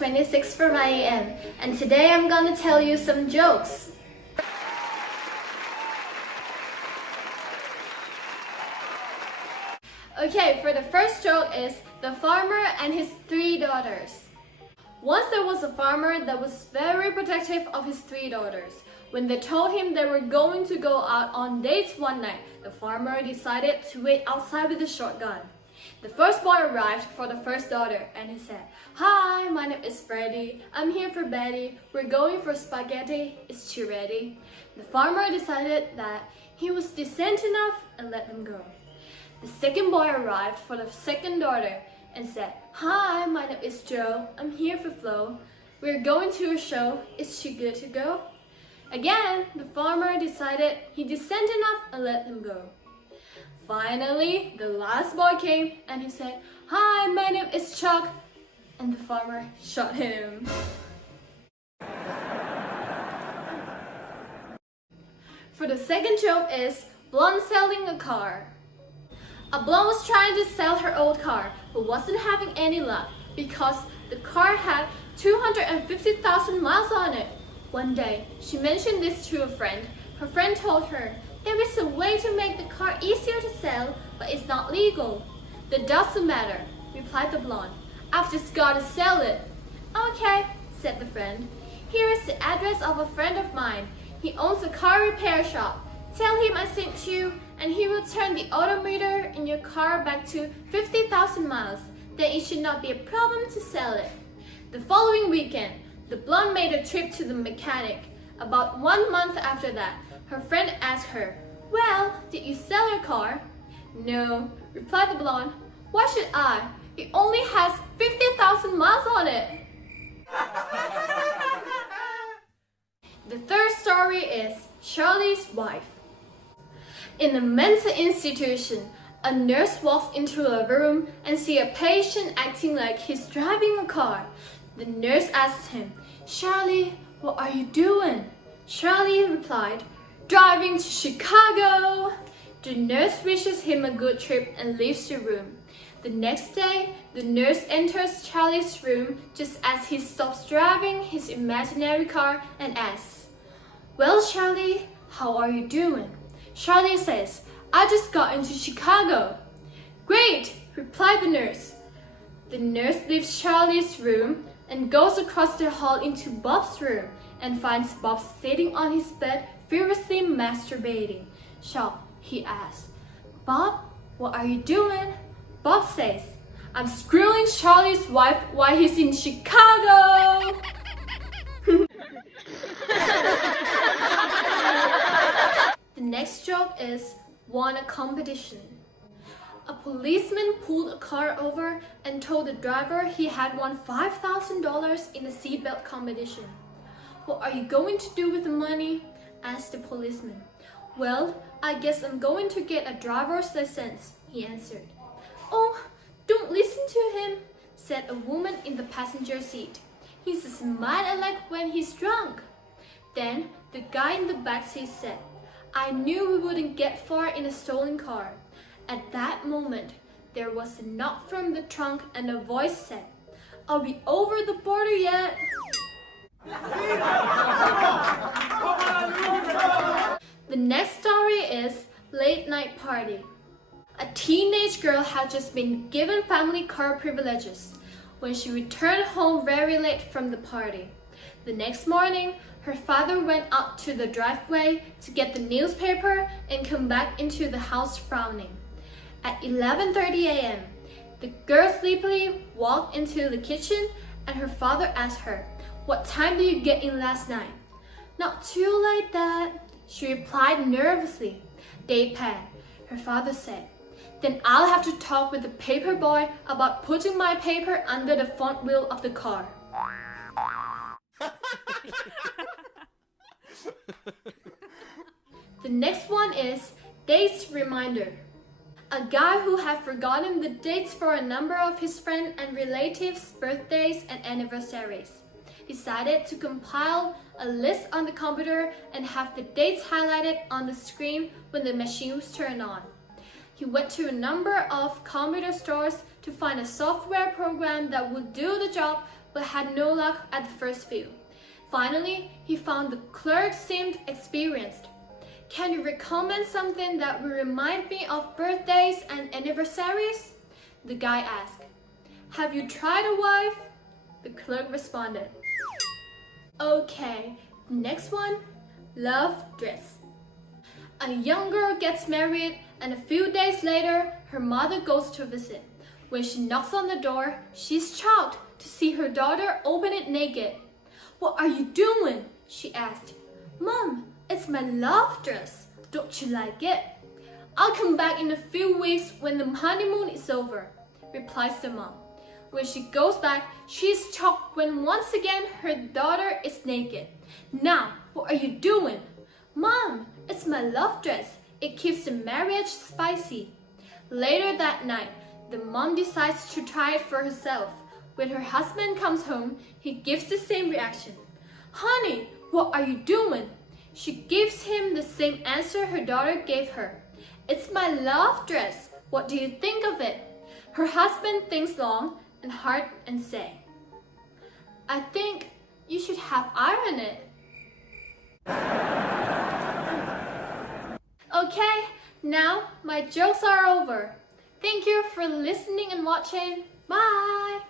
26 for my AM, and today I'm gonna tell you some jokes. Okay, for the first joke is the farmer and his 3 daughters. Once there was a farmer that was very protective of his 3 daughters. When they told him they were going to go out on dates one night, the farmer decided to wait outside with a shotgun. The first boy arrived for the first daughter and he said, "Hi, my name is Freddy. I'm here for Betty. We're going for spaghetti. Is she ready?" The farmer decided that he was decent enough and let them go. The second boy arrived for the second daughter and said, "Hi, my name is Joe. I'm here for Flo. We're going to a show. Is she good to go?" Again, the farmer decided he decent enough and let them go. Finally, the last boy came and he said, "Hi, my name is Chuck," and the farmer shot him. For the second joke is blonde selling a car. A blonde was trying to sell her old car but wasn't having any luck because the car had 250,000 miles on it. One day, she mentioned this to a friend. Her friend told her, "There is a way to make the car easier to sell, but it's not legal." "That doesn't matter," replied the blonde. "I've just got to sell it." "Okay," said the friend. "Here is the address of a friend of mine. He owns a car repair shop. Tell him I sent you, and he will turn the odometer in your car back to 50,000 miles. Then it should not be a problem to sell it." The following weekend, the blonde made a trip to the mechanic. About 1 month after that, her friend asked her, "Well, did you sell your car?" "No," replied the blonde. "Why should I? It only has 50,000 miles on it." The third story is Charlie's wife. In a mental institution, a nurse walks into a room and sees a patient acting like he's driving a car. The nurse asks him, "Charlie, what are you doing?" Charlie replied, "Driving to Chicago." The nurse wishes him a good trip and leaves the room. The next day, the nurse enters Charlie's room just as he stops driving his imaginary car and asks, "Well, Charlie, how are you doing?" Charlie says, "I just got into Chicago." "Great," replied the nurse. The nurse leaves Charlie's room and goes across the hall into Bob's room and finds Bob sitting on his bed furiously masturbating. Shocked, he asks, "Bob, what are you doing?" Bob says, "I'm screwing Charlie's wife while he's in Chicago." The next joke is won a competition. A policeman pulled a car over and told the driver he had won $5,000 in a seatbelt competition. "What are you going to do with the money?" asked the policeman. "Well, I guess I'm going to get a driver's license," he answered. "Oh, don't listen to him," said a woman in the passenger seat. "He's as mad as when he's drunk." Then the guy in the back seat said, "I knew we wouldn't get far in a stolen car." At that moment, there was a knock from the trunk and a voice said, "Are we over the border yet?" The next story is late night party. A teenage girl had just been given family car privileges when she returned home very late from the party. The next morning, her father went out to the driveway to get the newspaper and come back into the house frowning. At 11:30 a.m., the girl sleepily walked into the kitchen and her father asked her, "What time did you get in last night?" "Not too late, Dad," she replied nervously. They passed. Her father said, "Then I'll have to talk with the paper boy about putting my paper under the front wheel of the car." The next one is Daze Reminder. A guy who had forgotten the dates for a number of his friends and relatives' birthdays and anniversaries decided to compile a list on the computer and have the dates highlighted on the screen when the machine was turned on. He went to a number of computer stores to find a software program that would do the job, but had no luck at the first few. Finally, he found the clerk seemed experienced. "Can you recommend something that will remind me of birthdays and anniversaries?" the guy asked. "Have you tried a wife?" the clerk responded. Okay, next one, love dress. A young girl gets married and a few days later, her mother goes to visit. When she knocks on the door, she's shocked to see her daughter open it naked. "What are you doing?" she asked. "Mom, it's my love dress. Don't you like it?" "I'll come back in a few weeks when the honeymoon is over," replies the mom. When she goes back, she's shocked when once again her daughter is naked. "Now, what are you doing?" "Mom, it's my love dress. It keeps the marriage spicy." Later that night, the mom decides to try it for herself. When her husband comes home, he gives the same reaction. "Honey, what are you doing?" She gives him the same answer her daughter gave her. "It's my love dress. What do you think of it?" Her husband thinks long and hard and say, "I think you should have ironed it." Okay, now my jokes are over. Thank you for listening and watching. Bye!